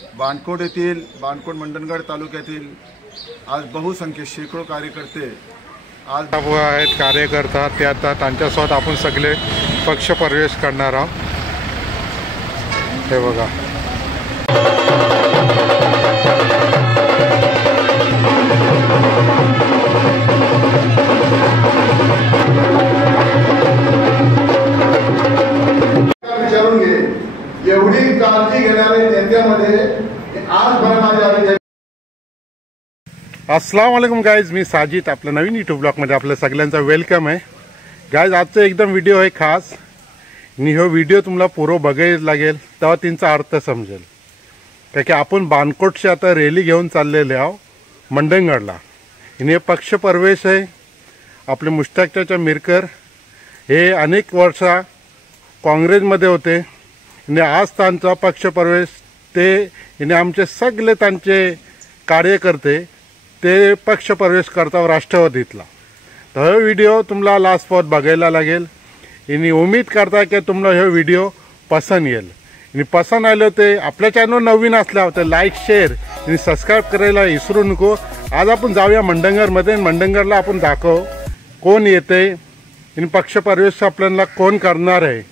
बाणकोट येथील बाणकोट मंडणगड तालुक्यातील आज बहुसंख्य शेकडो कार्यकर्ते आज आहेत कार्यकर्ता ते आता त्यांच्यासोबत आपण सगळे पक्ष प्रवेश करणार आहोत। हे बघा विचारून घे एवढी काळजी घेणारे नेत्यामध्ये आज माझ्या अस्सलाम वालेकुम गाइज, मी साजिद आपल्या नवीन यूट्यूब ब्लॉगमध्ये आपल्या सगळ्यांचा वेलकम आहे। गाइज आजचा एकदम व्हिडिओ आहे खास आणि हा व्हिडिओ तुम्हाला पूर्ण बघायला लागेल तेव्हा त्यांचा अर्थ समजेल। कारण की आपण बाणकोटशी आता रॅली घेऊन चाललेले आहोत मंडणगडला आणि हे पक्ष प्रवेश आहे। आपले मुश्ताक चाचा मिरकर हे अनेक वर्ष काँग्रेसमध्ये होते आणि आज त्यांचा पक्ष प्रवेश ते आणि आमचे सगळे त्यांचे कार्यकर्ते ते पक्ष प्रवेश करतात राष्ट्रवादीतला। तर हा व्हिडिओ तुम्हाला लास्ट पर्यंत बघायला लागेल आणि उम्मीद करता की तुम्हाला हा व्हिडिओ पसंत येईल आणि पसंत आलं ते आपल्या चॅनल नवीन असल्या तर लाईक शेअर आणि सबस्क्राईब करायला विसरू नको। आज आपण जाऊया मंडणगडमध्ये, मंडणगडला आपण दाखवू कोण येते आणि पक्ष प्रवेश आपल्याला कोण करणार आहे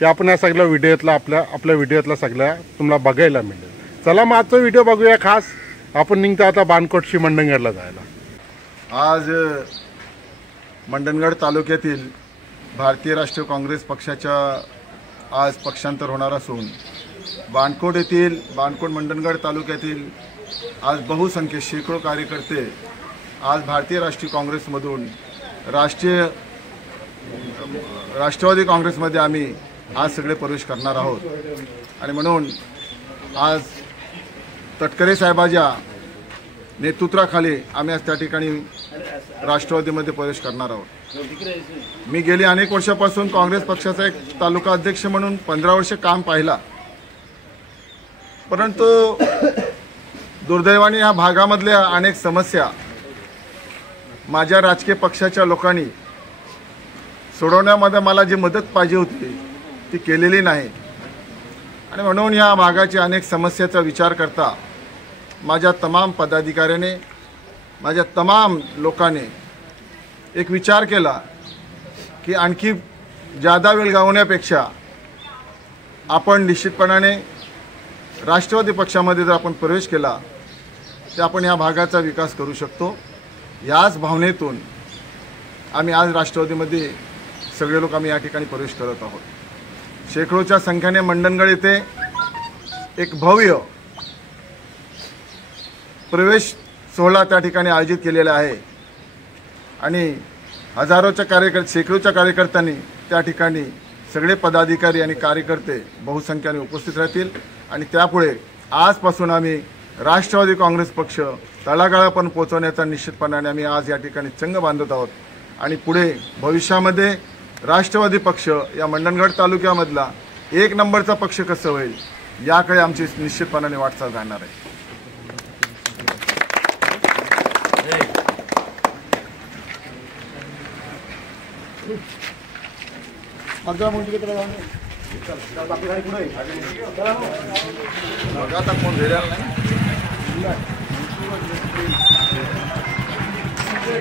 ते आपण या सगळ्या व्हिडिओतला आपल्या व्हिडिओतला सगळ्या तुम्हाला बघायला मिळेल। चला मग आजचा व्हिडिओ बघूया खास आपण निघतो आता बाणकोटशी मंडणगडला जायला। आज मंडणगड तालुक्यातील भारतीय राष्ट्रीय काँग्रेस पक्षाच्या आज पक्षांतर होणार असून बाणकोट येथील बाणकोट मंडणगड तालुक्यातील आज बहुसंख्य शेकडो कार्यकर्ते आज भारतीय राष्ट्रीय काँग्रेसमधून राष्ट्रवादी काँग्रेसमध्ये आम्ही आज सगळे प्रवेश करणार आहोत आणि म्हणून आज तटकरे साहेबांच्या नेतृत्वाखाली आम्ही आज त्या ठिकाणी राष्ट्रवादीमध्ये प्रवेश करणार आहोत। मी गेली अनेक वर्षापासून काँग्रेस पक्षाचा एक तालुका अध्यक्ष म्हणून 15 वर्ष काम पाहिला, परंतु दुर्दैवाने या भागामधल्या अनेक समस्या माझ्या राजकीय पक्षाच्या लोकांनी सोडवण्यामध्ये मला जी मदत पाहिजे होती ती केलेली नाही आणि म्हणून या भागाची अनेक समस्याचा विचार करता माझ्या तमाम पदाधिकाऱ्याने माझ्या तमाम लोकांनी एक विचार केला की आणखी जादा वेळ घालवण्यापेक्षा आपण निश्चितपणाने राष्ट्रवादी पक्षामध्ये जर आपण प्रवेश केला तर आपण या भागाचा विकास करू शकतो। याच भावनेतून आम्ही आज राष्ट्रवादीमध्ये सगळे लोक आम्ही या ठिकाणी प्रवेश करत आहोत। शेकडोच्या संख्येने मंडणगड येथे एक भव्य प्रवेश सोहळा त्या ठिकाणी आयोजित केलेला आहे आणि शेकडोच्या कार्यकर्त्यांनी त्या ठिकाणी सगळे पदाधिकारी आणि कार्यकर्ते बहुसंख्येने उपस्थित राहतील आणि त्यापुढे आजपासून आम्ही राष्ट्रवादी काँग्रेस पक्ष तळागाळापर्यंत पोहोचवण्याचा निश्चितपणाने आम्ही आज या ठिकाणी चंग बांधत आहोत आणि पुढे भविष्यामध्ये राष्ट्रवादी पक्ष या मंडणगड तालुक्यामधला 1 नंबरचा पक्ष कसं होईल याकडे आमची निश्चितपणाने वाटचाल राहणार आहे।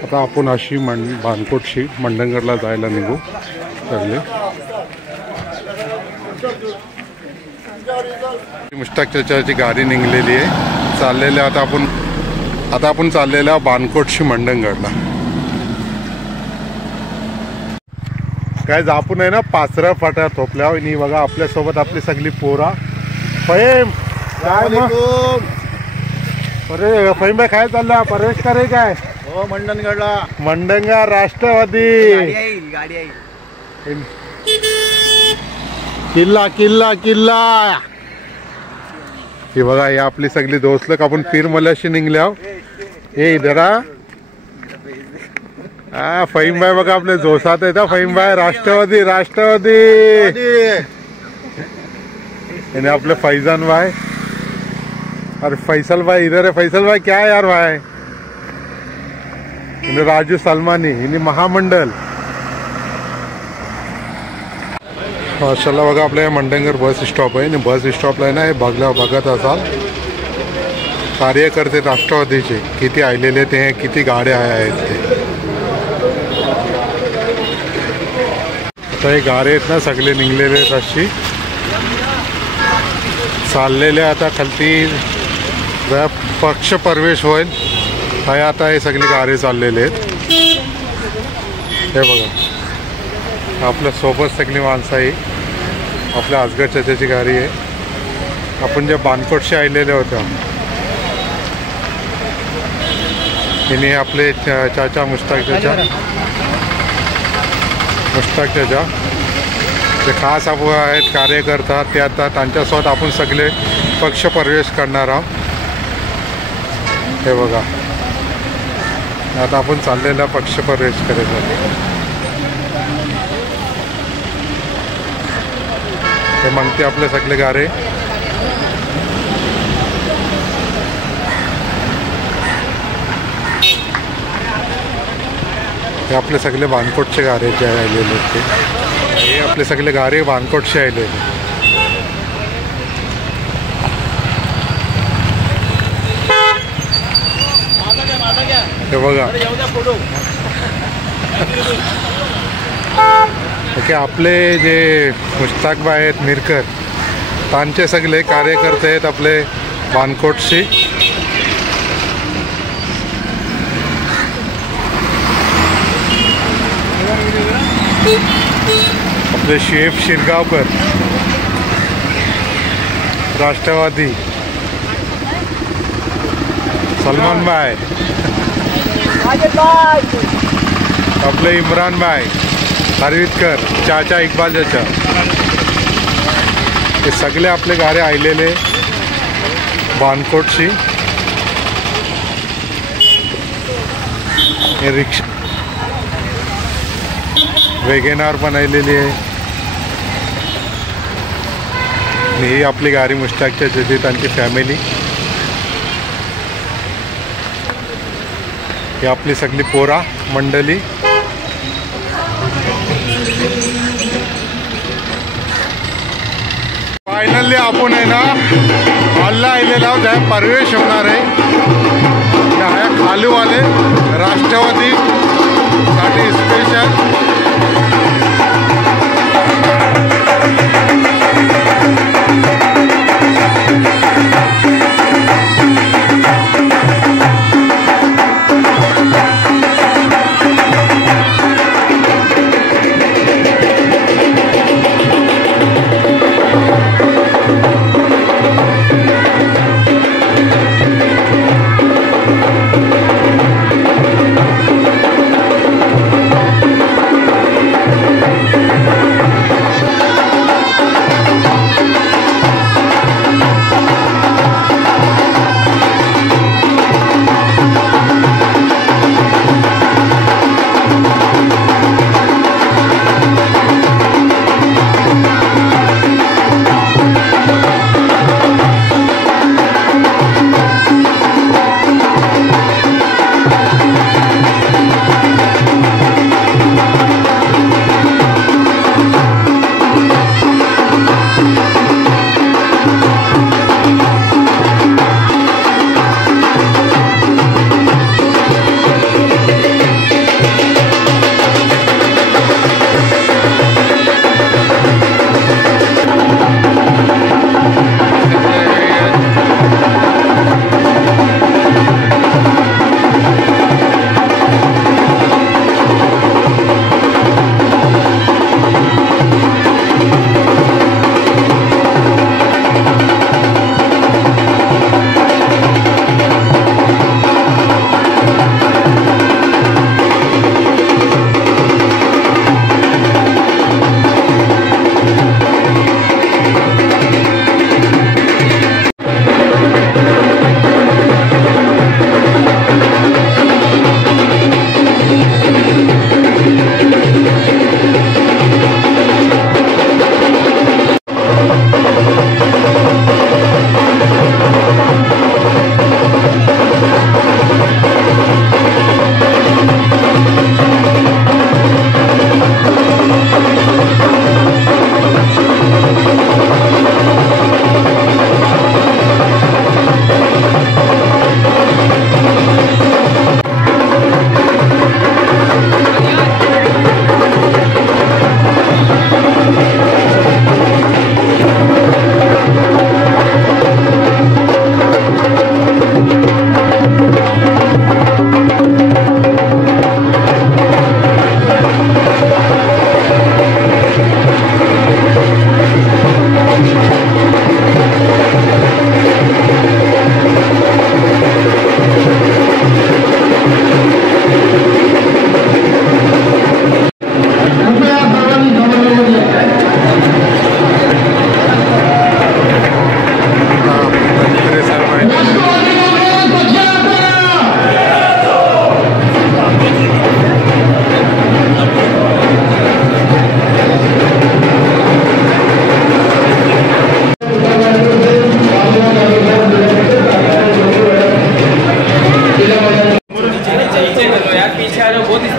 आता आपण अशी बाणकोटशी मंडणगडला जायला निघू सगळे। मुश्ताक चाचाची गाडी निघलेली आहे, चाललेले आता आपण चाललेल्या बाणकोटशी मंडणगडला। काय आपण आहे ना पाचरा फाट्या थोपल्या आणि बघा आपल्यासोबत आपली सगळी पोरा फहीम काय अरे फहीम भाई काय चालला प्रवेश करे काय हो मंडणगडला मंडणगड राष्ट्रवादी किल्ला किल्ला किल्ला ही बघा ही आपली सगळी दोस्त लोक आपण पीर मल्याशी निघल्या हे जरा फहीम भाई बघा आपले जोशात आहेत फहीम भाई राष्ट्रवादी आणि आपले फैजान भाई अरे फैसल भाई इधर है फैसल भाई क्या है यार भाई राजू सलमानी इन्हें महामंडल माशाल्लाह बघा आपल्या मंडणगड बस स्टॉप आहे आणि बस स्टॉपला आहे ना हे बघत असाल कार्यकर्ते राष्ट्रवादीचे किती आलेले ते, किती गाड्या आहेत ते. आता हे गाड्या आहेत ना सगळे निघलेले आहेत, अशी चाललेले. आता खालती पक्ष प्रवेश होईल आहे. आता हे सगळे गाडे चाललेले आहेत. हे बघा आपल्या सोबत सगळी माणसं आहे. आपल्या आजगर चाचाची गाडी आहे. आपण ज्या बानकोटशी आलेल्या होत्या तिने आपले चाचा मुश्ताक चाचा जे खास आपण आहेत कार्यकर्ता ते आता त्यांच्यासोबत आपण सगळे पक्ष प्रवेश करणार आहोत. हे बघा आता आपण चाललेला पक्ष प्रवेश करायचा. ते मग ते आपले सगळे गारे हे आपले सगळे बानकोटचे गारे जे आलेले ते, हे आपले सगळे गारे बानकोटचे आलेले. हे बघा ओके. आपले जे मुश्ताकबाई आहेत मिरकर त्यांचे सगळे कार्यकर्ते आहेत आपले बानकोटशी. आपले शेफ शिरगावकर राष्ट्रवादी, सलमान भाई, आपले इम्रान भाई हरवितकर, चाचा इकबाल चाचा, हे सगळे आपले गारे आलेले बानकोटशी. हे रिक्षा वेगेनार पण आलेली आहे. ही आपली गाडी मुश्ताकच्या जिथे त्यांची फॅमिली. ही आपली सगळी पोरा मंडळी. फायनली आपण आहे ना हल्ला आलेला आहोत. प्रवेश होणार आहे खालूवाले राष्ट्रवादी साठी स्पेशल.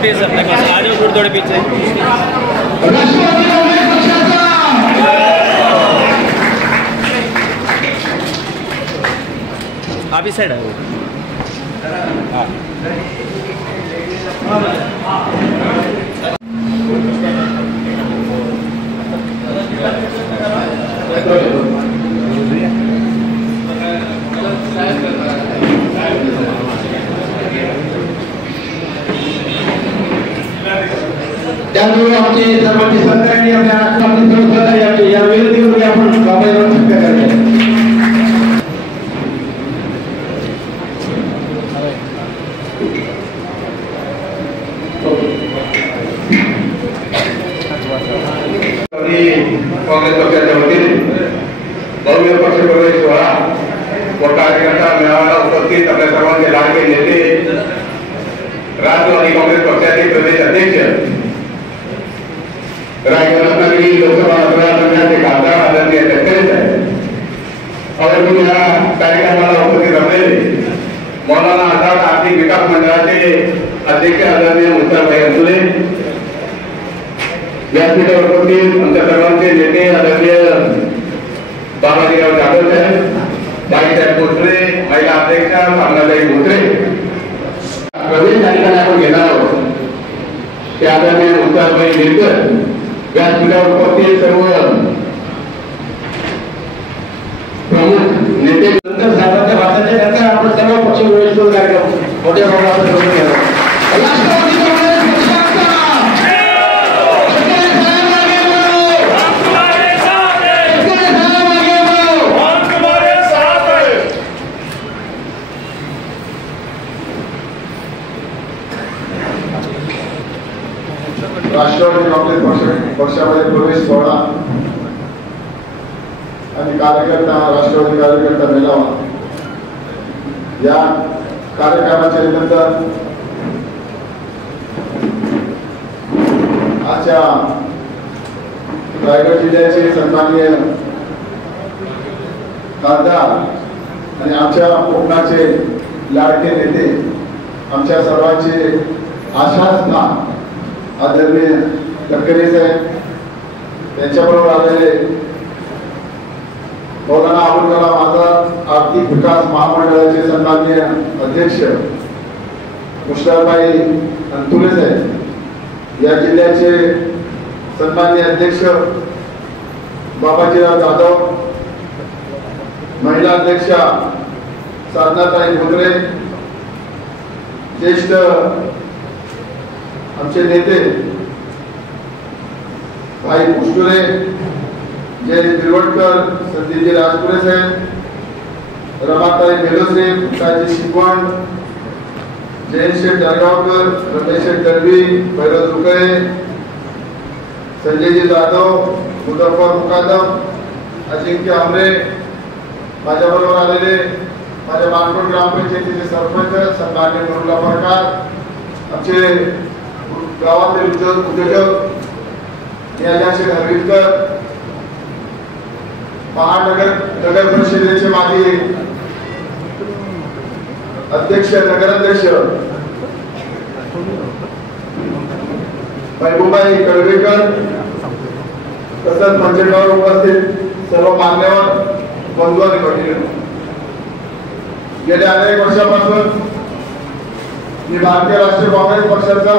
स्पेस अपने पास, आ जाओ थोड़े पीछे। आप इस साइड आओ। त्यामुळे आमचे सर्वांची सहकार्य आपल्या राष्ट्रातील सर्व सहकार्य आमचे या विरोधीवर आपण बाबांवर चर्चा करायची. काँग्रेस पक्षाच्या वतीने भव्य पक्ष प्रवेश सोहळा व कार्यकर्ता मेळाव्याला उपस्थित आपल्या सर्वांचे लाडके नेते राष्ट्रवादी काँग्रेस पक्षाचे प्रदेश अध्यक्ष रायगड रत्नागिरी लोकसभा मतदारसंघाचे खासदार आदरणीय तटकरे साहेब अवरून या कार्यक्रमाला उपस्थित असलेले मौलाना आझाद आर्थिक विकास मंडळाचे अध्यक्ष आदरणीय मुस्ताफाई अंतुले, व्यासपीठावर उपस्थित आमच्या सर्वांचे नेते आदरणीय बाबाजीराव जाधव साहेब, बाईसाहेब भोसले, महिला अध्यक्षा सामनाताई भोसले, प्रदेश कार्यक्रम आपण घेणार आहोत ते आदरणीय मुस्ताफाई देकर, व्यासपीठावर उपस्थित सर्व प्रमुख नेते, नंतर साहेबांच्या भाषणाच्या नंतर आपण सर्व पक्ष प्रवेश कार्यक्रम मोठ्या प्रमाणात करून घेणार. राष्ट्रवादी काँग्रेस राष्ट्रवादी काँग्रेस पक्षामध्ये प्रवेश सोहळा आणि कार्यकर्ता राष्ट्रवादी कार्यकर्ता मेळावा या कार्यक्रमाच्या निमित्त आजच्या रायगड जिल्ह्याचे सन्माननीय खासदार आणि आमच्या कोकणाचे लाडके नेते, आमच्या सर्वांचे आशास्थान आदरणीय तटकरे साहेब, त्यांच्याबरोबर आलेले मौलाना अबुल कलाम आझाद आर्थिक विकास महामंडळाचे सन्माननीय अध्यक्ष मुस्ताफाई अंतुले साहेब, या जिल्ह्याचे सन्माननीय अध्यक्ष बाबाजीराव जाधव, महिला अध्यक्षा साधनाताई भोसले, ज्येष्ठ आमचे नेते भाई पुष्टुरे, जय बिरवडकर, संदीपजी राजपुरे साहेब, रमाताई मेलोसे, पुष्पाजी शिकवण, जयंत शेठ जळगावकर, रमेश शेठ दळवी, भैरव दुकळे, संजयजी जाधव, मुजफ्फर मुकादम, अजिंक्य आमरे, माझ्याबरोबर आलेले माझ्या मानकोट ग्रामपंचायतीचे सरपंच सन्माननीय नूरुल्ला परकार, आमचे गावातील उद्योजक नियाजी हरविलकर, नगर परिषदेचे माजी अध्यक्ष नगराध्यक्ष महबूबाई कळवेकर, तसंच मंचकावर उपस्थित सर्व मान्यवर बंधू आणि भगिनी, गेल्या अनेक वर्षापासून मी भारतीय राष्ट्रीय काँग्रेस पक्षाचा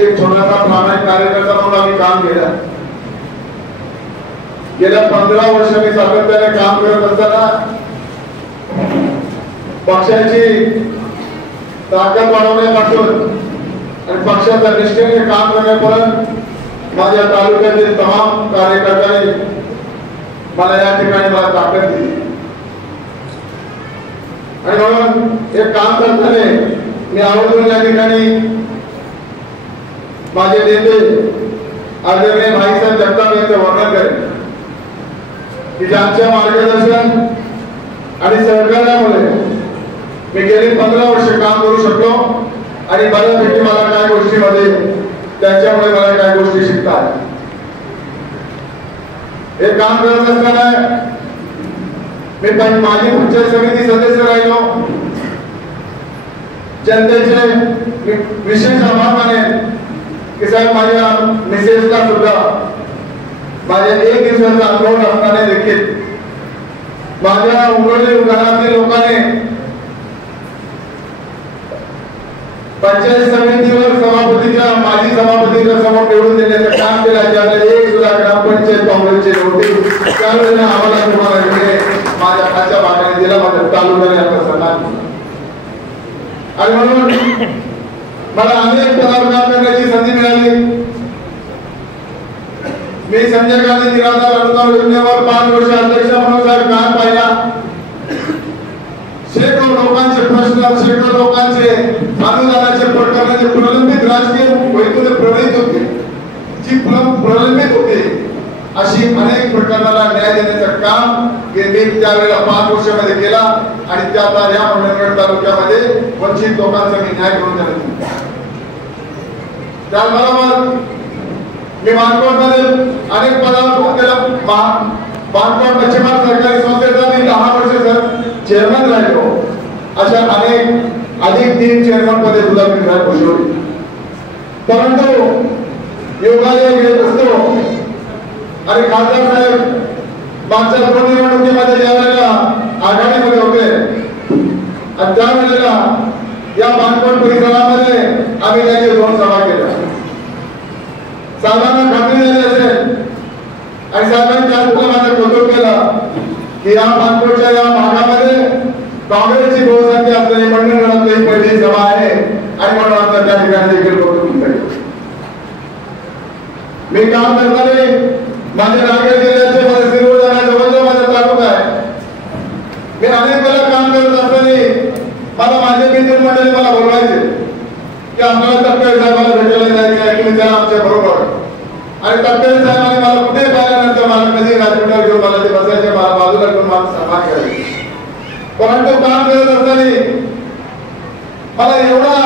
एक छोटासा प्रामाणिक कार्यकर्ता म्हणून आम्ही काम केलं. गेल्या 15 वर्ष मी सातत्याने काम करत असताना पक्षाची ताकद वाढवण्यापासून आणि पक्षाच्या निष्ठेने काम करण्यापर्यंत माझ्या तालुक्यातील तमाम कार्यकर्त्यांनी मला या ठिकाणी मला ताकद दिली आणि म्हणून हे काम करताना मी आवर्जून या ठिकाणी माझे नेते आदरणीय भाईसाहेब जगताप यांचे वर्णन करेन की ज्यांच्या मार्गदर्शन आणि सहकार्यामुळे मी गेली 15 वर्ष काम करू शकलो आणि बऱ्यापैकी मला काय गोष्टीमध्ये त्यांच्यामुळे मला काय गोष्टी शिकता आल्या. हे काम करत असताना मी माझी पंचायत समिती सदस्य राहिलो. जनतेचे विशेष आभार मानेन की साहेब माझ्या मिसेसला सुद्धा माझ्या 1 दिवसाचा अनुभव असताना देखील माझ्या उघडले घरातील लोकांनी पंचायत समितीवर सभापतीच्या माजी सभापतीच्या समोर निवडून देण्याचं काम केलं. ज्याला 1 सुद्धा ग्रामपंचायत काँग्रेसचे नव्हते त्यावेळेला आम्हाला तुम्हाला माझ्या खालच्या भागाने दिला, माझ्या तालुक्याने आपला सन्मान केला. आणि म्हणून मला अनेक पदावर काम करण्याची संधी मिळाली. मी संजय गांधी निराधार अनुदान योजनेवर 5 वर्ष अध्यक्ष म्हणून साहेब काम पाहिला. शेकडो लोकांचे प्रश्न, शेकडो लोकांचे अनुदानाचे प्रकरण जे प्रलंबित राजकीय वैतूने प्रलंबित होते, जी प्रलंबित होते, अशी अनेक प्रकरणाला न्याय देण्याचं काम मी त्यावेळेला 5 वर्षामध्ये केला. आणि त्या या मंडणगड तालुक्यामध्ये वंचित लोकांचा मी न्याय करून दिला. त्याचबरोबर मी मानकोटमध्ये अनेक पदावर काम केलं. मानकोट मच्छीमार सहकारी संस्थेचा मी 10 वर्ष चेअरमन राहिलो. अशा अनेक अधिक 3 चेअरमन पदे सुद्धा मी भूषवली. परंतु योगायोग येत असतो आणि खासदार साहेब मागच्या 2 निवडणुकीमध्ये ज्यावेळेला आघाडीमध्ये होते आणि त्यावेळेला या मानकोट परिसरामध्ये आम्ही त्याचे 2 सभा केल्या. साहेबांना खात्री झाली असेल आणि साहेबांनी त्याचबरोबर माझं कौतुक केलं की या मानकोटच्या या भागामध्ये काँग्रेसची बहुसंख्या असलेली मंडळातली पहिली सभा आहे आणि म्हणून आता त्या ठिकाणी देखील कौतुक केलं. मी काम करणारे माझ्या रायगड जिल्ह्याचे माझे सिरोडा जवळजवळ माझा तालुका आहे. मी अनेक वेळा काम करत असताना मला माझे मित्र मंडळी मला बोलवायचे की आपल्याला तटकरे साहेबांना भेटायला जायचं आहे, तुम्ही त्याला आमच्या बरोबर. आणि तटकरे साहेबांनी मला कुठे पाहिल्यानंतर मला कधी राजपीठावर घेऊन मला ते बसायचे, मला बाजूला घेऊन मला सन्मान करायचे. परंतु काम करत असताना मला एवढा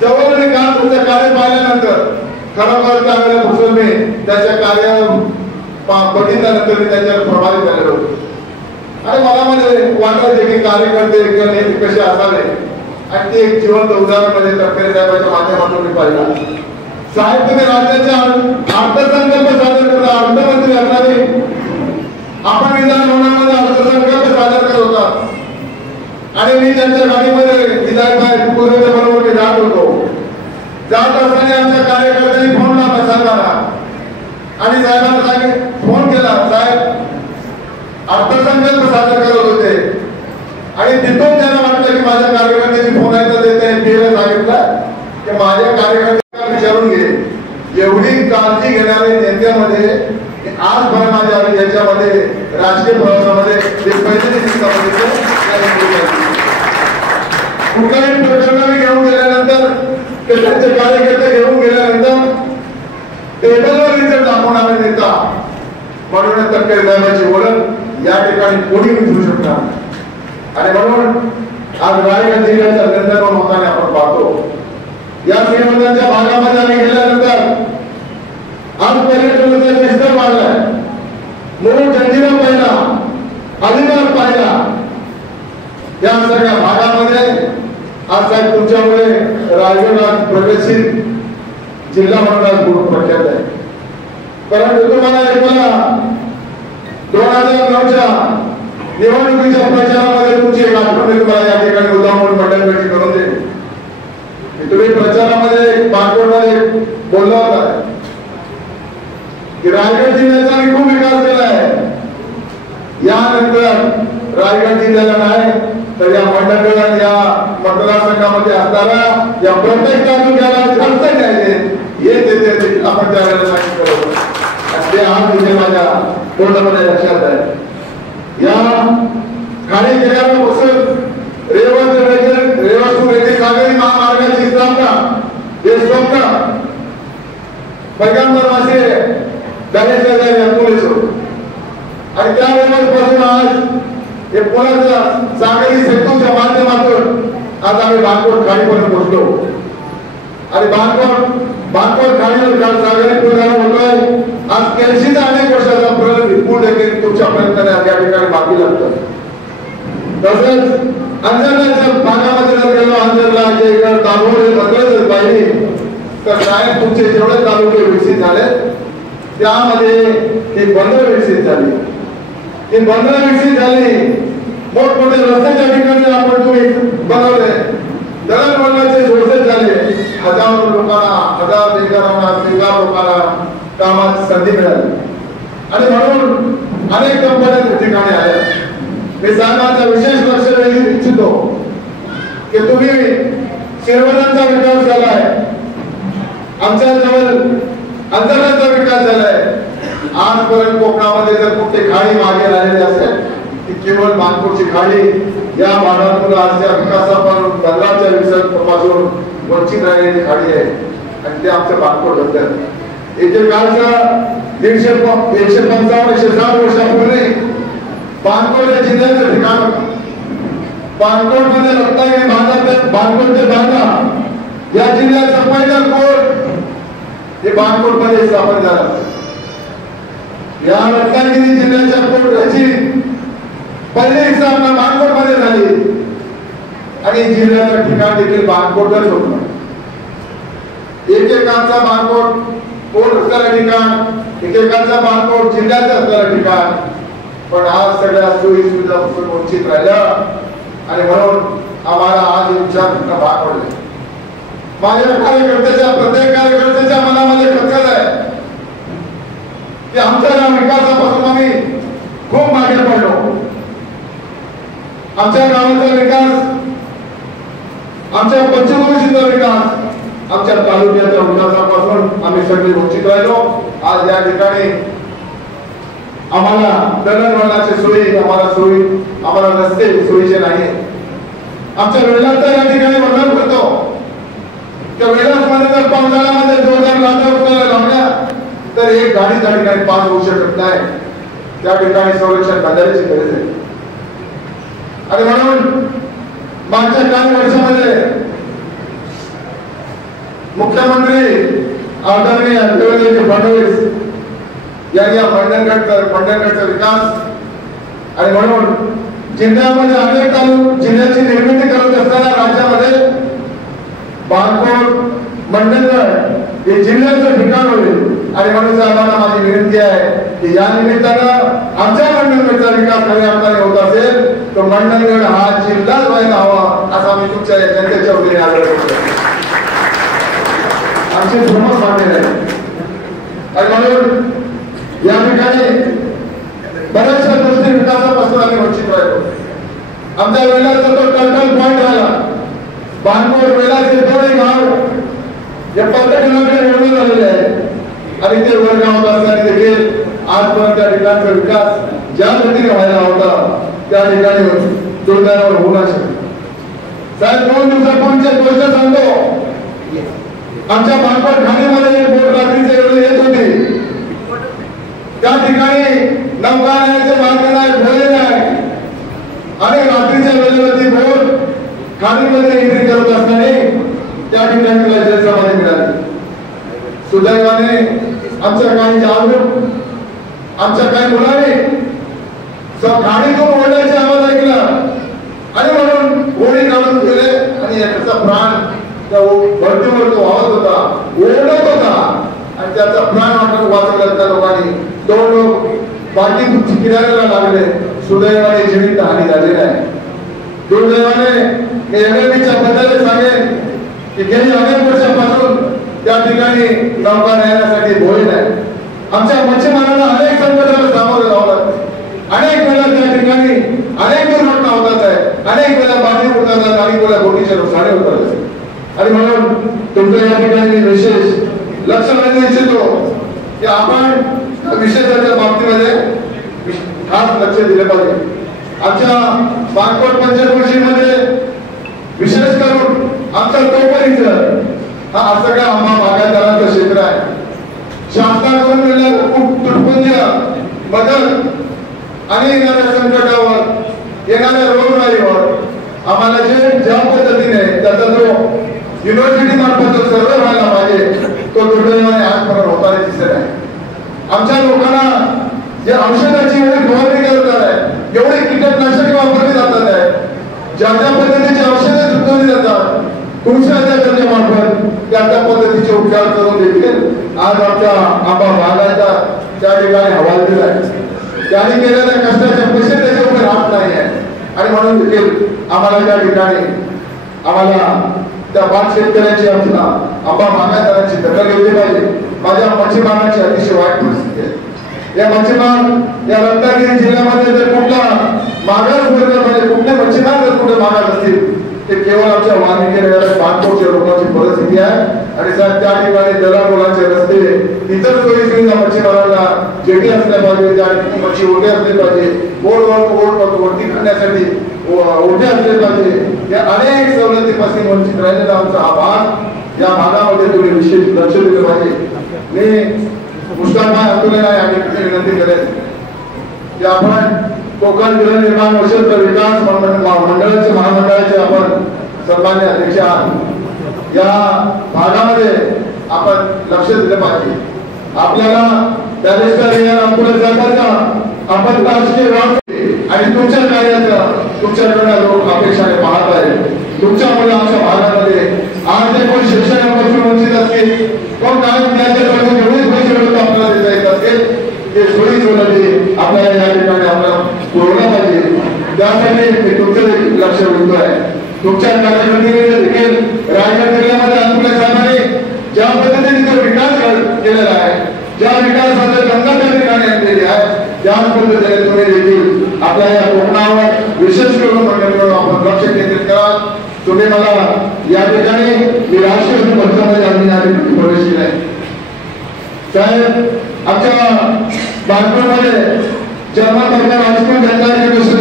जवळून काम तुमचं कार्य पाहिल्यानंतर खरोखर त्यावेळेला कुशल मी त्याच्या कार्य बघितल्यानंतर मी त्याच्यावर प्रभावित झालेलो. आणि मला मध्ये वाटायचे की कार्यकर्ते किंवा नेते कसे असावे आणि ते एक जिवंत उदाहरण म्हणजे तटकरे साहेबांच्या माध्यमातून मी पाहिला. साहेब तुम्ही राज्याच्या अर्थसंकल्प सादर करता, अर्थमंत्री असणारे आपण विधानभवनामध्ये अर्थसंकल्प सादर करत होता आणि मी त्यांच्या गाडीमध्ये विधायक पूर्वीच्या बरोबर मी जात होतो. जात असताना आमच्या कार्यकर्त्यांनी फोन लावला साहेबांना आणि साहेबांना फोन केला, साहेब अर्थसंकल्प सादर करत होते आणि तिथून त्यांना वाटलं की माझ्या कार्यकर्त्याची फोन आहे तर ते केलं सांगितलं की माझ्या कार्यकर्त्यांना विचारून घे. एवढी काळजी घेणारे नेत्यामध्ये आज भर माझ्या याच्यामध्ये राजकीय प्रवासामध्ये ते पहिले कुठल्याही प्रकरण घेऊन गेल्यानंतर त्यांचे कार्यकर्ते घेऊन गेल्यानंतर टेबलवर रिझल्ट दाखवून आम्ही नेता म्हणून तटकरे साहेबांची ओळख या ठिकाणी कोणी विसरू शकणार. आणि म्हणून आज रायगड जिल्ह्याचा गंधर्व होताना आपण पाहतो. या श्रीमंतांच्या भागामध्ये आम्ही गेल्यानंतर आज पर्यटनाचा विस्तार वाढलाय. मूळ जंजिरा पाहिला, अलिबाग पाहिला. या सगळ्या भागामध्ये आज साहेब तुमच्यामुळे रायगड आज प्रगतशील जिल्हा म्हणून प्रख्यात आहे. परंतु तुम्हाला मला 2009च्या निवडणुकीच्या प्रचारामध्ये तुमची एक आठवण तुम्हाला या ठिकाणी उदाहरण मंडळ भेटी करून देईल. तुम्ही प्रचारामध्ये बारकोटमध्ये बोलला होता की रायगड जिल्ह्याचा मी खूप विकास केला आहे. यानंतर रायगड जिल्ह्याला नाही तर या मंडळात या मतदारसंघामध्ये असणारा या प्रत्येक तालुक्याला जास्त न्याय देईल आपण त्यावेळेला सांगितलं होतं. ते आज तिथे माझ्या पूर्णपणे लक्षात आहे. या खाली गेल्यापासून रेवस सागरी महामार्गाची स्थापना हे स्वप्न पैगंबर मासे गणेश आणि त्या पासून आज हे पुण्याच्या सागरी सेतूच्या माध्यमातून आज आम्ही बांधकोट खाडीपर्यंत पोहोचलो. आणि बांधकोट खाडीवर सागरी पूल होतोय. आज केळशीचा अनेक वर्षाचा पूल देखील तुमच्या प्रयत्नाने या ठिकाणी बाकी लागतं. तसेच अंजरच्या भागामध्ये जर गेलो, अंजरला जयगड दाभोळ हे बदल जर पाहिली तर काय तुमचे जेवढे तालुके विकसित झाले त्यामध्ये ही बंदरं विकसित झाली. ही बंदरं विकसित झाली, मोठमोठे रस्त्याच्या ठिकाणी आपण तुम्ही बनवले, दळणवळणाचे सोर्सेस झाले, हजारो लोकांना, हजार बेकारांना, बेकार लोकांना कामाची संधी मिळाली. आणि म्हणून अनेक कंपन्या त्या ठिकाणी आहेत. मी साहेबांचा विशेष लक्ष देऊ इच्छितो की तुम्ही शिरवणाचा विकास झालाय, आमच्या जवळ अंतराचा विकास झालाय. आजपर्यंत कोकणामध्ये जर कुठे खाडी मागे राहिलेली असेल ती केवळ मानपूरची खाडी या भागातून आजच्या विकासापासून बंदराच्या विकासापासून वंचित राहिलेली खाडी आहे आणि ते आमचं बानपूर बंदर. येथे कालचा 150-160 वर्षापूर्वी बानकोट या जिल्ह्याचं ठिकाण होतं. बानकोट मध्ये रत्नागिरी भागात बानकोट ते बांधा या जिल्ह्याचा पहिला कोट हे बानकोट मध्ये स्थापन झाला. या रत्नागिरी जिल्ह्याच्या कोटाची पहिली स्थापना बानकोट मध्ये झाली आणि जिल्ह्याचं ठिकाण देखील बानकोटच होतं. एकेकांचा बानकोट कोट असलेलं ठिकाण, एकेकांचा बानकोट जिल्ह्याचं असलेलं ठिकाण, पण आज सगळ्या सोयी सुविधापासून वंचित राहिला आणि म्हणून आम्हाला आज विचार करणं भाग पडले. माझ्या कार्यकर्त्याच्या, प्रत्येक कार्यकर्त्याच्या मनामध्ये खतखत आहे की आमच्या या विकासापासून आम्ही खूप मागे पडलो. आमच्या गावाचा विकास, आमच्या पंचक्रोशीचा विकास, आमच्या तालुक्याच्या विकासापासून आम्ही सगळे वंचित राहिलो. आज या ठिकाणी आम्हाला दळणवळणाची सोयी, आम्हाला रस्ते सोयीचे नाही. आमच्या वेळाचा या ठिकाणी वर्णन करतो. त्या वेळामध्ये जर पावसाळ्यामध्ये जोरदार लाटा उसळल्या लावल्या तर एक गाडी त्या ठिकाणी पास होऊ शकत नाही. त्या ठिकाणी संरक्षण बांधायची गरज आहे. आणि म्हणून मागच्या काही वर्षामध्ये मुख्यमंत्री आदरणीय देवेंद्र फडणवीस यांनी या मंडणगडचा विकास आणि म्हणून जिल्ह्यामध्ये अनेक जिल्ह्याची निर्मिती करत असताना राज्यामध्ये बानकोट, मंडणगड हे जिल्ह्याचं ठिकाण होईल. आणि म्हणून साहेबांना माझी विनंती आहे की या निमित्तानं आमच्या मंडणगडचा विकास खऱ्या अर्थाने होत असेल तर मंडणगड हा जिल्हाच व्हायला हवा असा मी तुमच्या जनतेच्या वतीने आग्रह करतो. आमचे धर्म मानलेले आहे आणि म्हणून या ठिकाणी बऱ्याचशा गोष्टी विकासापासून आम्ही वंचित राहिलो. आमच्या वेळेला तो टर्टल पॉइंट झाला. बानकोट वेळाचे दोन्ही गाव या पर्यटनाकडे निवडून झालेले आहे आणि ते वरगाव असताना देखील आजपर्यंत त्या ठिकाणचा विकास ज्या गतीने व्हायला होता त्या ठिकाणी दुर्दैवावर होऊ नाही शकत. साहेब 2 दिवसापूर्वीची गोष्ट सांगतो. आमच्या बानकोट खाणीमध्ये एक बोट रात्रीच्या वेळी येत होती. त्या ठिकाणी नौका नाही, मार्ग नाही, भोये नाही आणि रात्रीच्या वेळेवरती बोट खाणीमध्ये एंट्री करत असताना त्या ठिकाणी तिला जलसमाधी मिळाली. सुदैवाने आमच्या काही जागरूक, आमच्या काही मुलांनी खाणीतून ओरडायचे आवाज ऐकला आणि म्हणून गोळी काढून गेले आणि एकाचा प्राण त्या भरतीवर तो आवाज होता, ओरडत होता आणि त्याचा प्राण वाचवला त्या लोकांनी. 2 लोक बाकी किनाऱ्याला लागले. सुदैवाने जीवित हानी झाली नाही. दुर्दैवाने मी एमएलबीच्या बद्दल सांगेन की गेली अनेक वर्षापासून त्या ठिकाणी नौका नेण्यासाठी भोय नाही. आमच्या मच्छीमारांना अनेक संकटाला सामोरे जावं लागतं. अनेक वेळा त्या ठिकाणी अनेक दुर्घटना होतात आहे, अनेक वेळा बाजी होतात, अनेक वेळा बोटीचे नुकसाने होतात. आणि म्हणून तुमच्या या ठिकाणी विशेष लक्ष देऊ इच्छितो की आपण विशेषाच्या बाबतीमध्ये खास लक्ष दिले पाहिजे. आमच्या बानकोट पंचक्रोशीमध्ये विशेष करून आमचा तो परिसर हा सगळा आम्हा बागायतदारांचं क्षेत्र आहे. शासनाकडून मिळणाऱ्या खूप तुटपुंज मदत आणि येणाऱ्या संकटावर, येणाऱ्या रोगराईवर आम्हाला ज्या पद्धतीने त्याचा जो युनिव्हर्सिटी मार्फत जो सर्वे व्हायला पाहिजे तो दुर्दैवाने आजपर्यंत होताना दिसत आहे. आमच्या लोकांना जे औषधाची एवढी फवारणी करतात आहे, एवढे कीटकनाशके वापरली जातात आहे, ज्या ज्या पद्धतीची औषधे सुचवली जातात तुळशीच्या गरजेमार्फत त्या पद्धतीचे उपचार करून देखील आज आमच्या आंबा बागायचा त्या ठिकाणी हवाल दिलाय. त्यांनी केलेल्या कष्टाचे पैसे त्याच्यावर राहत नाही आहे आणि म्हणून देखील आम्हाला त्या ठिकाणी आम्हाला त्या बाग शेतकऱ्यांची आमच्या आंबा बागायतदारांची दखल घेतली पाहिजे. माझ्या मच्छीमारांची अतिशय वाईट परिस्थिती आहे. या मच्छीमार या रत्नागिरी जिल्ह्यामध्ये जर कुठला मागास वर्ग म्हणजे कुठले मच्छीमार जर कुठे मागास असतील ते केवळ आमच्या वाल्मिकी पाणपोटच्या लोकांची परिस्थिती आहे. आणि साहेब त्या ठिकाणी दलामुलाचे रस्ते इतर सोयी सुविधा मच्छीमारांना जेटी असल्या पाहिजे, त्या मच्छी ओढे असले पाहिजे, वरती करण्यासाठी ओढे असले पाहिजे. या अनेक सवलतीपासून वंचित राहिलेला आमचा हा भाग, या भागामध्ये तुम्ही विशेष लक्ष दिलं पाहिजे. मी मुस्ताफा आंदोलन आहे आणि विनंती करेन की आपण कोकण गृहनिर्माण व क्षेत्र विकास मंडळाचे महामंडळाचे आपण सन्मान्य अध्यक्ष आहात. या भागामध्ये आपण लक्ष दिलं पाहिजे. आपल्याला आपण राजकीय आणि तुमच्या कार्याचं तुमच्याकडे लोक अपेक्षाने पाहत आहेत. तुमच्यामुळे आमच्या भागामध्ये आज जे कोण शिक्षणापासून वंचित असतील, कोण त्याच्याकडून एवढेच पैसे आपल्याला देता येत असतील ते सोयी सोयी आपल्याला या ठिकाणी आपल्याला पुरवलं पाहिजे. त्यासाठी मी तुमचं देखील लक्ष देतोय. तुमच्या कार्यकर्त्यांनी देखील रायगड जिल्ह्यामध्ये अतुल साहेबांनी ज्या पद्धतीने विकास केलेला आहे, ज्या विकासाचे गंगा त्या ठिकाणी आणलेली आहे, त्याच पद्धतीने तुम्ही देखील आपल्या या कोकणावर विशेष करून आपण लक्ष केंद्रित करा. तुम्ही मला या ठिकाणी मी राष्ट्रीय पक्षामध्ये आम्ही या ठिकाणी प्रवेश केलाय. साहेब आमच्या बांधकामामध्ये जर्मन सरकार हायस्कूल जनता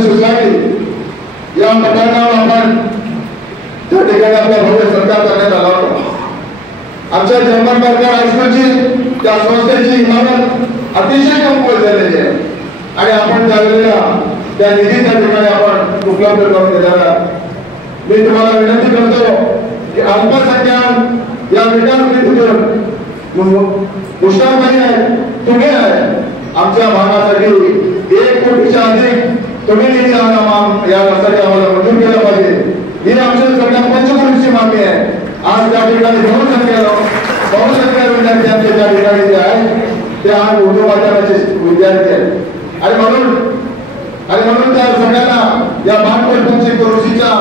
सोसायटी या प्रकरणावर आपण त्या ठिकाणी आपला भव्य सत्कार करण्यात आला होता. आमच्या जर्मन सरकार हायस्कूलची त्या संस्थेची इमारत अतिशय कमकुवत झालेली आहे आणि आपण झालेल्या त्या निधी त्या ठिकाणी आपण उपलब्ध करून दिलेला. मी तुम्हाला विनंती करतो की अल्पसंख्याक या विकास निधीतून मुस्ताफाई आहे, तुम्ही आहे, आमच्या भागासाठी 1 कोटीच्या अधिक तुम्ही निधी यासाठी आम्हाला मंजूर केला पाहिजे. ही आमच्या सगळ्या पंचकोटीची मागणी आहे. आज त्या ठिकाणी बहुसंख्य विद्यार्थी आमच्या त्या ठिकाणी जे आहेत ते आज उर्दू माध्यमाचे विद्यार्थी आहेत आणि म्हणून त्या सगळ्यांना या बांधकामाची कृषीच्या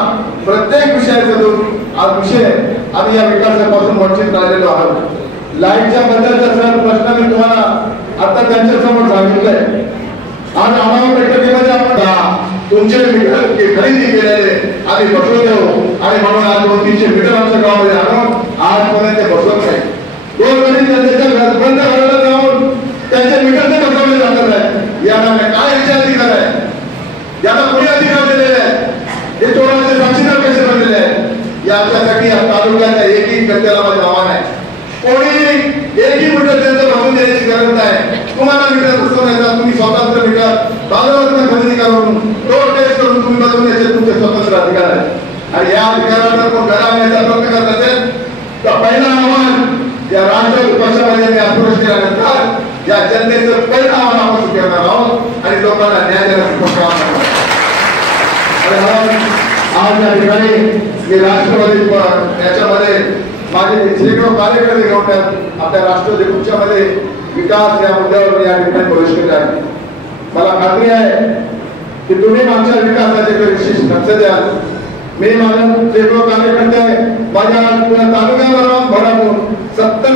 प्रत्येक विषयाचा आज विषय आम्ही या विकासापासून वंचित राहिलेलो आहोत. लाईटच्या बद्दलचा प्रश्न मी तुम्हाला आता त्यांच्या समोर सांगितलंय. आज आम्हाला बैठकीमध्ये आपण तुमचे मीटर खरेदी केलेले आम्ही बसवून देऊ आणि म्हणून आज 200-300 मीटर आमच्या गावामध्ये आणून आजपर्यंत ते बसवत नाही. त्यांच्या बंद घराला जाऊन त्यांचे मीटर ते बसवले जातात आहे. यांना काय विचार अधिकार आहे, यांना कोणी अधिकार दिलेले आहे, हे चोराचे साक्षीदार कसे बनलेले आहेत. याच्यासाठी या तालुक्याच्या एकही व्यक्तीला माझे आव्हान आहे. कोणी एकही मीटर त्यांचं बघून द्यायची गरज नाही. तुम्हाला मीटर बसवण्याचा तुम्ही स्वतंत्र मीटर बाजारातून खरेदी करून तो टेस्ट करून तुम्ही बसवण्याचे तुमचे स्वतंत्र अधिकार आहे. आणि या अधिकारावर कोण घराण्याचा प्रयत्न करत असेल तर पहिलं आव्हान या राष्ट्रीय पक्षामध्ये मी अप्रोच केल्यानंतर या जनतेचं पहिलं आव्हान आपण स्वीकारणार आहोत आणि लोकांना न्याय देण्याचं काम करणार. आज या ठिकाणी मी राष्ट्रवादी याच्यामध्ये माझे शेकडो कार्यकर्ते घेऊन आपल्या राष्ट्रवादी पक्षामध्ये विकास या मुद्द्यावर या ठिकाणी प्रवेश केला आहे. मला खात्री आहे की तुम्ही आमच्या विकासाचे विशेष लक्ष द्याल. मी माझ्या शेकडो कार्यकर्ते माझ्या तालुक्यावर भरावून 70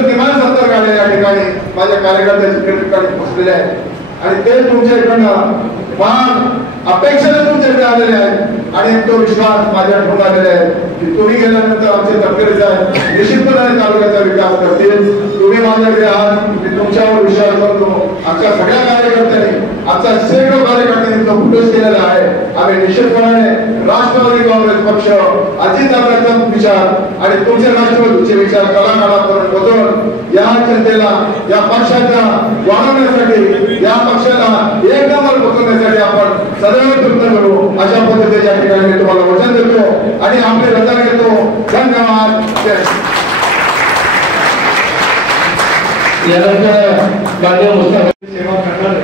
गाड्या या ठिकाणी माझ्या कार्यकर्त्यांच्या ठिकाणी पोहोचलेले आहेत आणि ते तुमच्या इकडनं फार अपेक्षेने तुमच्याकडे आलेले आहेत आणि तो विश्वास माझ्या ठेवून आलेला आहे की तुम्ही गेल्यानंतर आमचे तक्रारी साहेब निश्चितपणे तालुक्याचा विकास करतील. तुम्ही माझ्याकडे आहात, मी तुमच्यावर विश्वास करतो. आमच्या सगळ्या कार्यकर्त्यांनी आमचा शेकडो कार्यकर्त्यांनी तो प्रवेश केलेला आहे. आम्ही निश्चितपणे राष्ट्रवादी काँग्रेस पक्ष अजितदादांचा विचार आणि तुमचे राष्ट्रवादीचे विचार कलाकारापर्यंत पोहोचवून या जनतेला या पक्षाच्या वाढवण्यासाठी या पक्षाला एक नंबर पोहोचवण्यासाठी आपण सदैव प्रयत्न करू. अशा पद्धतीने या ठिकाणी मी तुम्हाला वचन देतो आणि आपले रजा घेतो. धन्यवाद. सेवा करणारे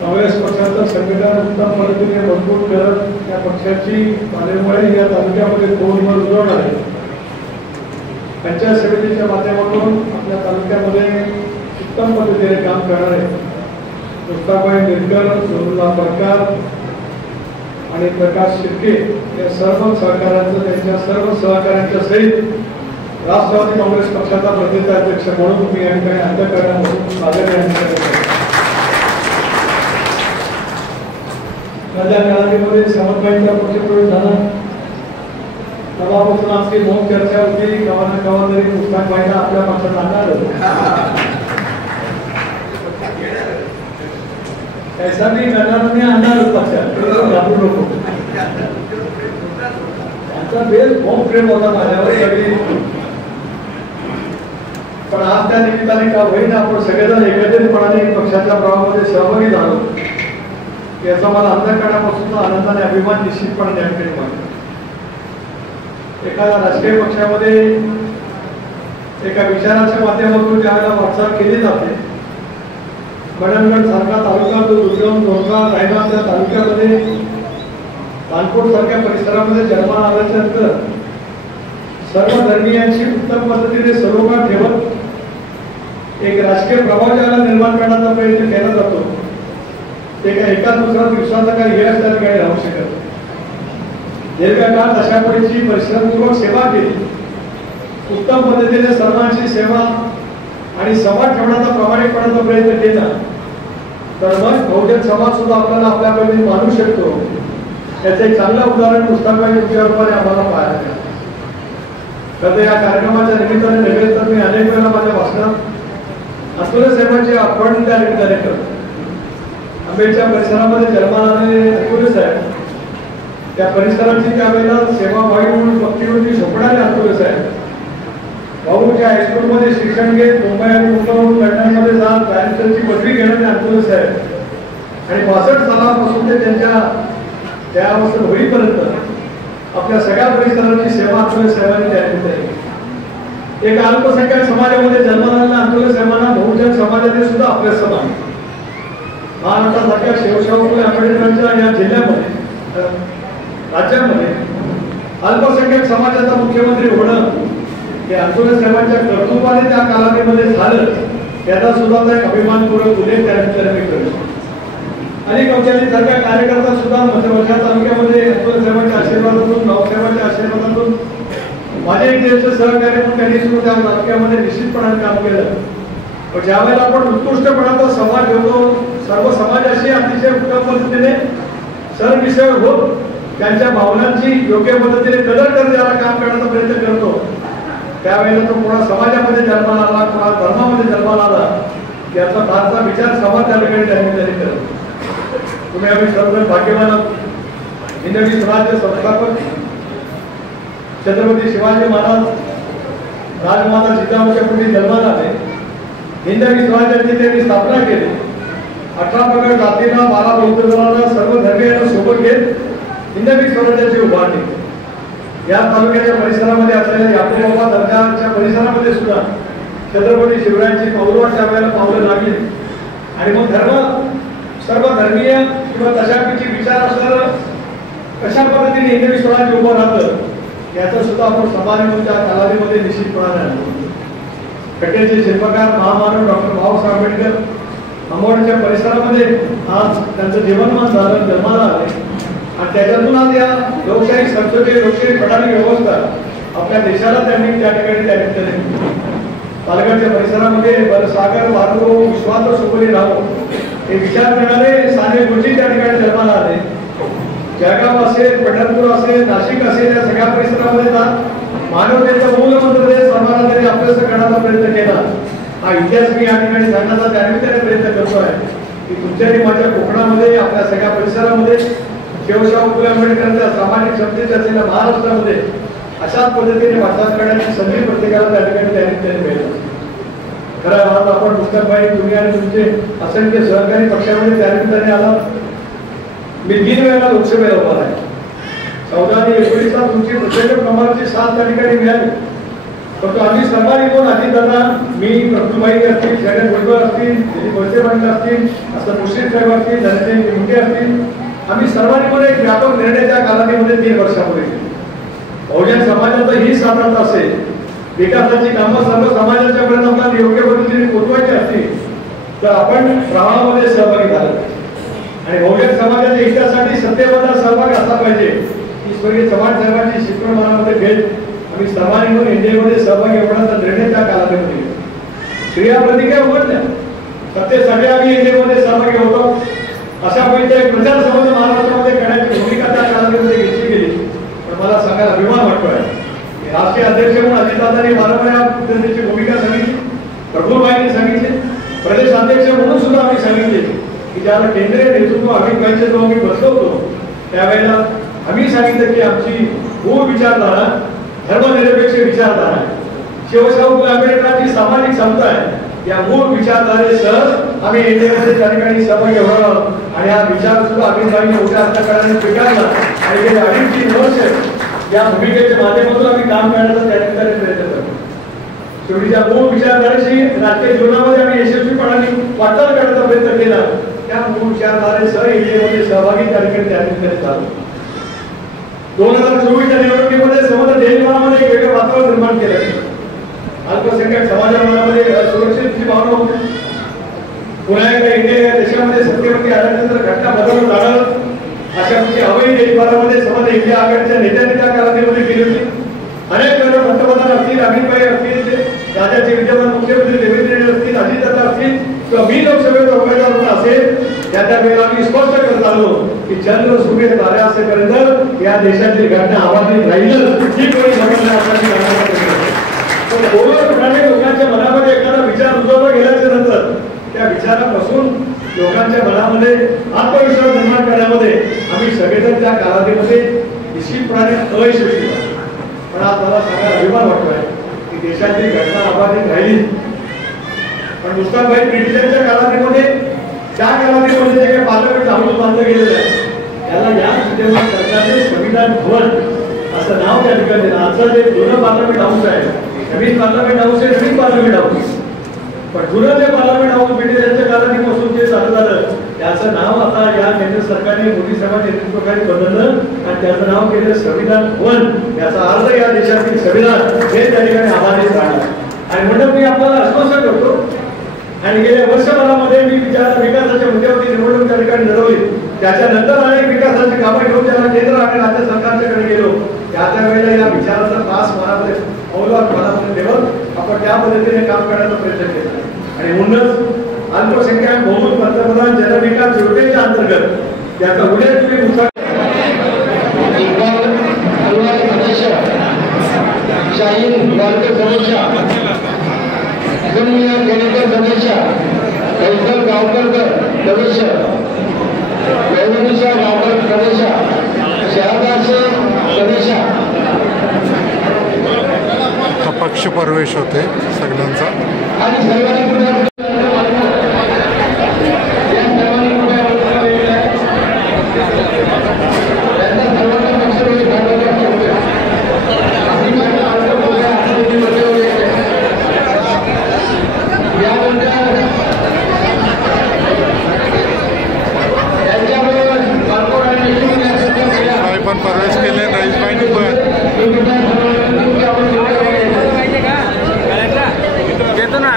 काँग्रेस पक्षाचं संघटन उत्तम पद्धतीने मजबूत करत त्या पक्षाची पालेमुळे या तालुक्यामध्ये फोनवर उजवणार आहे. पंचायत समितीच्या माध्यमातून आपल्या तालुक्यामध्ये उत्तम पद्धतीने काम करणारे मुक्ताबाई निरकर, सोनुला परकार आणि प्रकाश शिर्के या सर्व सहकाऱ्यांचं, त्यांच्या सर्व सहकाऱ्यांच्या सहित राष्ट्रवादी काँग्रेस पक्षाचा प्रदेश अध्यक्ष म्हणून मी या ठिकाणी अंतःकरणापासून स्वागत करतो. माझ्या कालावधीमध्ये सावंतबाईंचा पक्षप्रवेश झाला, तेव्हापासून आमची मौन चर्चा होती. केव्हा ना केव्हा तरी मुक्ताबाईंना आपल्या पक्षात आणणार ऐसा नाही करणार, मी आणणार पक्षात घाबरू नको. त्यांचा बेस खूप प्रेम होता माझ्यावर सगळी, पण आज त्या निमित्ताने का होईना आपण सगळेजण एकत्रितपणाने पक्षाच्या प्रवाहामध्ये सहभागी झालो याचा मला अंतःकरणापासून आनंदाने अभिमान निश्चितपणे त्या ठिकाणी वाटतो. एखाद्या राजकीय पक्षामध्ये एका विचाराच्या माध्यमातून ज्यावेळेला वाटचाल केली जाते, गडणगड सारखा तालुका जो दुर्गम डोंगराळ राहिला त्या तालुक्यामध्ये कानपूर सारख्या परिसरामध्ये जन्माला आल्याच्या नंतर सर्व धर्मीयांची उत्तम पद्धतीने सलोखा ठेवत एक राजकीय प्रभाव ज्याला निर्माण करण्याचा प्रयत्न केला जातो, ते काय एका दुसऱ्या दिवसाचा काही यश त्या ठिकाणी राहू शकत. दीर्घकाळ अशा पद्धतीची परिश्रमपूर्वक सेवा केली, उत्तम पद्धतीने सर्वांची सेवा आणि समाज ठेवण्याचा प्रामाणिकपणाचा प्रयत्न केला, तर मग बहुजन समाज सुद्धा आपल्याला आपल्याकडे मानू शकतो. याचं एक चांगलं उदाहरण मुक्ताबाई यांच्या रूपाने आम्हाला पाहायला मिळालं. तर या कार्यक्रमाच्या निमित्ताने नव्हे तर मी अनेक वेळा माझ्या भाषणात अतुल साहेबांची आठवण त्या निमित्ताने करतो. आंबेडच्या परिसरामध्ये जन्माला आलेले अतुल साहेब, त्या परिसराची त्यावेळेला सेवाभावी म्हणून भक्तीवरती झोपणारे अतुल साहेब, भाऊच्या हायस्कूलमध्ये शिक्षण घेत मुंबई आणि मुंबईहून लंडनमध्ये जात बॅरिस्टरची पदवी घेणारे अतुल साहेब आणि 62 सालापासून ते त्यांच्या त्या अवस्थेत होईपर्यंत आपल्या सगळ्या परिसराची सेवा अतुल साहेबांनी केली. एक अल्पसंख्याक समाजामध्ये जन्माला आलेल्या अतुल साहेबांना बहुजन समाजाने सुद्धा आपल्या समान महाराष्ट्रासारख्या शिवशाहू फुले आंबेडकरांच्या या जिल्ह्यामध्ये राज्यामध्ये अल्पसंख्याक समाजाचा मुख्यमंत्री होणं हे अतुल साहेबांच्या कर्तृत्वाने त्या कालावधीमध्ये झालं, याचा सुद्धा एक अभिमानपूर्वक उल्लेख त्या ठिकाणी मी करतो. अनेक औषधीसारख्या कार्यकर्ता सुद्धा मध्यवर्षा तालुक्यामध्ये अतुल साहेबांच्या आशीर्वादातून, रावसाहेबांच्या आशीर्वादातून माझे एक ज्येष्ठ सहकारी म्हणून त्यांनी सुद्धा त्या तालुक्यामध्ये निश्चितपणाने काम केलं. पण ज्यावेळेला आपण उत्कृष्टपणाचा संवाद ठेवतो, सर्व समाजाशी अतिशय उत्तम पद्धतीने सरमिसळ होत त्यांच्या भावनांची योग्य पद्धतीने कदर करत ज्याला काम करण्याचा प्रयत्न करतो, त्यावेळेला तो कोणा समाजामध्ये जन्माला आला, कोणा धर्मामध्ये जन्माला आला, याचा फारसा विचार समाज त्या ठिकाणी त्यांनी करतो. तुम्ही आम्ही सर्व भाग्यवान आहोत. हिंदवी स्वराज्य संस्थापक छत्रपती शिवाजी महाराज राजमाता जिजाऊच्या पूर्वी जन्माला आले. हिंदवी स्वराज्याची त्यांनी स्थापना केली. 18 प्रगत जातींना, 12 बौद्ध धर्मांना, सर्व धर्मीयांना सोबत घेत हिंदवी स्वराज्याची उभारणी. या तालुक्याच्या परिसरामध्ये असलेल्या यापूर्वा दर्जाच्या परिसरामध्ये सुद्धा छत्रपती शिवरायांची पावलं त्यावेळेला पावलं लागली आणि मग सर्व धर्मीय किंवा तशापैकी विचार असणारं कशा पद्धतीने हिंदवी स्वराज्य उभं राहतं याचा सुद्धा आपण समाज त्या कालावधीमध्ये निश्चितपणाने आणतो. खड्ड्याचे शिल्पकार महामानव डॉक्टर बाबासाहेब आंबेडकर अंबोडच्या परिसरामध्ये आज त्यांचं जीवनमान झालं, जन्माला आले आणि त्याच्यातून आज या लोकशाही संसदीय लोकशाही प्रणाली व्यवस्था आपल्या देशाला त्यांनी त्या ठिकाणी त्या निमित्ताने पालघरच्या परिसरामध्ये सागर वारगो विश्वास सोबली राहो हे विचार करणारे साने गुरुजी त्या ठिकाणी जन्माला आले. जळगाव असेल, पंढरपूर असेल, नाशिक असेल, या सगळ्या परिसरामध्ये जात मानवतेचं मूलमंत्र सर्वांना त्यांनी अभ्यास करण्याचा प्रयत्न केला. हा इतिहास मी या ठिकाणी सांगण्याचा त्यानिमित्ताने प्रयत्न करतो आहे की तुमच्यानी माझ्या कोकणामध्ये आपल्या सगळ्या परिसरामध्ये शिवशाहू फुले आंबेडकरांच्या सामाजिक क्षमतेच्या असलेल्या महाराष्ट्रामध्ये अशाच पद्धतीने वाटचाल करण्याची संधी प्रत्येकाला त्या ठिकाणी त्यानिमित्ताने मिळेल. खऱ्या अर्थात आपण मुक्ताबाई, तुम्ही आणि तुमचे असंख्य सहकारी पक्षामध्ये त्यानिमित्ताने आला. मी 3 वेळा लोकसभेला उभा आहे. 14 आणि 19 तुमची प्रचंड प्रमाणाची साथ त्या ठिकाणी मिळाली. परंतु आम्ही सर्वांनी कोण अजितदादा, मी, प्रफुल्लबाई असतील, शरद भुजबळ असतील, दिलीप वळसे पाटील असतील, असं मुश्रीफ साहेब असतील, धनंजय मुंडे असतील, आम्ही सर्वांनी पण एक व्यापक निर्णय त्या कालावधीमध्ये 3 वर्षापूर्वी बहुजन समाजाचा ही साधारण असेल, विकासाची कामं सर्व समाजाच्या पर्यंत आपल्याला योग्य पद्धतीने पोहोचवायची असतील तर आपण प्रवाहामध्ये सहभागी झालो आणि बहुजन समाजाच्या हितासाठी सत्तेबद्ध सहभाग असला पाहिजे की स्वर्गीय चव्हाण साहेबांची शिकवण मनामध्ये घेत आम्ही सर्वांनी म्हणून एनडीएमध्ये सहभागी होण्याचा निर्णय त्या कालावधीमध्ये घेतला. क्रियाप्रतिक्रिया उघडल्या, सत्तेसाठी आम्ही एनडीएमध्ये सहभागी होतो अशा पद्धतीने एक प्रचार संबंध महाराष्ट्रामध्ये करण्याची भूमिका त्या कालावधीमध्ये घेतली गेली. पण मला सांगायला अभिमान वाटतोय की राष्ट्रीय अध्यक्ष म्हणून अजितदादांनी वारंवार या पद्धतीची भूमिका सांगितली, प्रफुल्लभाईंनी सांगितले, प्रदेश अध्यक्ष म्हणून सुद्धा आम्ही सांगितले की ज्याला केंद्रीय नेतृत्व आम्ही पाहिजे जो आम्ही बसवतो त्यावेळेला आम्ही सांगितलं की आमची मूळ विचारधारा धर्मनिरपेक्ष विचारधारा शिवशाहू फुले आंबेडकरांची सामाजिक समता आहे. या मूळ विचारधारेसह आम्ही एनडीएमध्ये त्या ठिकाणी सहभागी होणार आहोत आणि हा विचार सुद्धा अमितभाईंनी मोठ्या अंतकरणाने स्वीकारला आणि गेले 2.5-3 वर्ष या भूमिकेच्या माध्यमातून आम्ही काम करण्याचा त्या ठिकाणी प्रयत्न करतो. शेवटीच्या मूळ विचारधारेशी राजकीय जीवनामध्ये आम्ही यशस्वीपणाने वाटचाल करण्याचा प्रयत्न केला. त्या मूळ विचारधारेसह एनडीएमध्ये सहभागी त्या ठिकाणी झालो. 2024च्या निवडणुकीमध्ये समग्र देशभरामध्ये एक वेगळं वातावरण निर्माण केलं. अल्पसंख्याक समाजामध्ये सुरक्षितची भावना होती. पुन्हा एकदा इंडिया देशामध्ये सत्तेवरती आल्यानंतर घटना बदलून जाणं अशा प्रकारची हवाई देशभरामध्ये समज इंडिया आघाडीच्या नेत्यांनी त्या कालावधीमध्ये केली होती. अनेक वेळा पंतप्रधान असतील, अमितभाई असतील, राज्याचे विद्यमान मुख्यमंत्री देवेंद्र असतील, अजितदादा असतील किंवा मी लोकसभेचा उमेदवार असेल त्या वेळेला आम्ही स्पष्ट करत आलो की चंद्र सूर्य तारे असेपर्यंत या देशाची घटना आबाधित राहील ही कोणी लोकांच्या मनामध्ये एखादा विचार रुजवला गेल्याच्या नंतर त्या विचारापासून लोकांच्या मनामध्ये आत्मविश्वास निर्माण करण्यामध्ये आम्ही सगळेजण त्या कालावधीमध्ये निश्चितपणे अयशस्वी झालो. पण आज मला सांगायला अभिमान वाटतोय की देशाची घटना अबाधित राहिली. पण मुस्ताफाई ब्रिटिशांच्या कालावधीमध्ये त्या कालावधीमध्ये जे काही पार्लमेंट हाऊस बांधलं गेलेलं आहे त्याला या विद्यमान सरकारने संविधान भवन असं नाव त्या ठिकाणी दिलं. आजचं जे जुनं पार्लमेंट हाऊस आहे, नवीन पार्लमेंट हाऊस आहे, नवीन पार्लमेंट हाऊस. पण जुनं जे पार्लमेंट हाऊस ब्रिटिशांच्या कालावधीपासून जे चालू झालं त्याचं नाव आता या केंद्र सरकारने मोदी साहेबांच्या नेतृत्वाखाली बदललं आणि त्याचं नाव केलं संविधान भवन. याचा अर्थ या देशातील संविधान हे त्या ठिकाणी अबाधित राहणार. आणि म्हणून मी आपल्याला आश्वासन करतो आणि गेल्या वर्षभरामध्ये मी विकासाच्या मुद्द्यावरती निवडणूक त्या ठिकाणी लढवली. त्याच्यानंतर अनेक विकासाची कामं घेऊन त्याला केंद्र आणि राज्य सरकारच्याकडे गेलो. त्या वेळेला या विचाराचा त्रास मनामध्ये मनामध्ये ठेवत आपण त्या पद्धतीने काम करण्याचा प्रयत्न केला. आणि म्हणूनच अल्पसंख्याक बहुमत पंतप्रधान जनविकास योजनेच्या अंतर्गत त्याचा उल्लेख तुम्ही शाहीन वारकर सदस्य, सोनिया केणेकर सदस्य, फैसल गावकर सदस्य, वैभवशा गावकर सदस्य, शहादास सदस्य. पक्ष प्रवेश होते सगळ्यांचा आणि सर्वांनी पण प्रवेश केले रईसभाईंनी पण घेतो ना.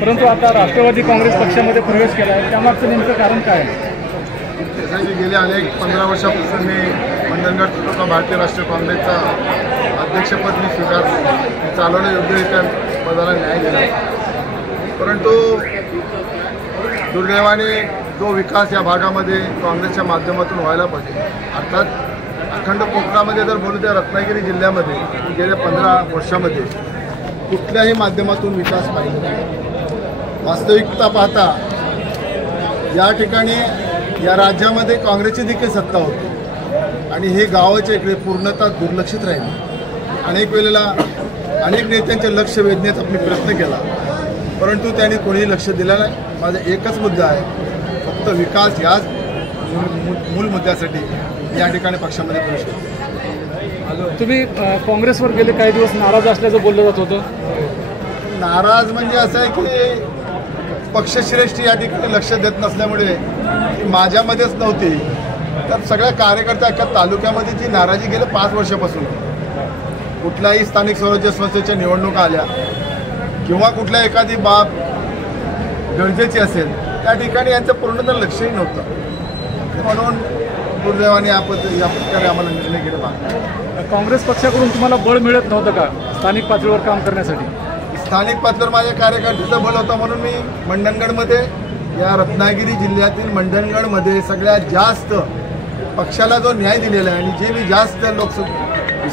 परंतु आता राष्ट्रवादी काँग्रेस पक्षामध्ये प्रवेश केला आहे, त्यामागचं नेमकं कारण काय आहे? गेल्या अनेक 15 वर्षापासून मी मंडणगड तालुका भारतीय राष्ट्रीय काँग्रेसचा अध्यक्षपद मी स्वीकारलं. चालवणं योग्यरित्या पदाला न्याय दिला. परंतु दुर्दैवाने जो विकास या भागामध्ये काँग्रेसच्या माध्यमातून व्हायला पाहिजे, अर्थात अखंड कोकणामध्ये जर बोलू त्या रत्नागिरी जिल्ह्यामध्ये गेल्या 15 वर्षामध्ये कुठल्याही माध्यमातून विकास पाहिजे. वास्तविकता पाहता या ठिकाणी या राज्यामध्ये काँग्रेसची देखील सत्ता होती आणि हे गावाच्या इकडे पूर्णतः दुर्लक्षित राहिले. अनेक वेळेला अनेक नेत्यांचे लक्ष वेधण्याचा मी प्रयत्न केला, परंतु त्यांनी कोणीही लक्ष दिलं नाही. माझा एकच मुद्दा आहे, फक्त विकास याच मूल मुद्द्यासाठी या ठिकाणी पक्षामध्ये प्रवेश केला. तुम्ही काँग्रेसवर गेले काही दिवस नाराज असल्याचं बोललं जात होतं. नाराज म्हणजे असं आहे की पक्षश्रेष्ठी या ठिकाणी लक्ष देत नसल्यामुळे ती माझ्यामध्येच नव्हती, तर सगळ्या कार्यकर्त्या एका तालुक्यामध्ये जी नाराजी गेल्या 5 वर्षापासून कुठल्याही स्थानिक स्वराज्य संस्थेच्या निवडणुका आल्या किंवा कुठल्या एखादी बाब गरजेची असेल त्या ठिकाणी यांचं पूर्णतः लक्षही नव्हतं. म्हणून दुर्दैवाने या प्रकारे आम्हाला निर्णय घेणं. काँग्रेस पक्षाकडून तुम्हाला बळ मिळत नव्हतं का स्थानिक पातळीवर काम करण्यासाठी? स्थानिक पातळीवर माझ्या कार्यकर्त्याचं बळ होतं म्हणून मी मंडणगडमध्ये, या रत्नागिरी जिल्ह्यातील मंडणगडमध्ये सगळ्यात जास्त पक्षाला जो न्याय दिलेला आहे आणि जे मी जास्त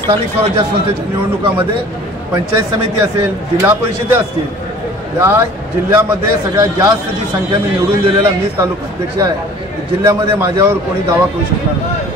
स्थानिक स्वराज्य संस्थेच्या निवडणुकामध्ये पंचायत समिती असेल, जिल्हा परिषदे असतील, या जिल्ह्यामध्ये सगळ्यात जास्त जी संख्या मी निवडून दिलेला मीच तालुका अध्यक्ष आहे. जिल्ह्यामध्ये माझ्यावर कोणी दावा करू शकणार नाही.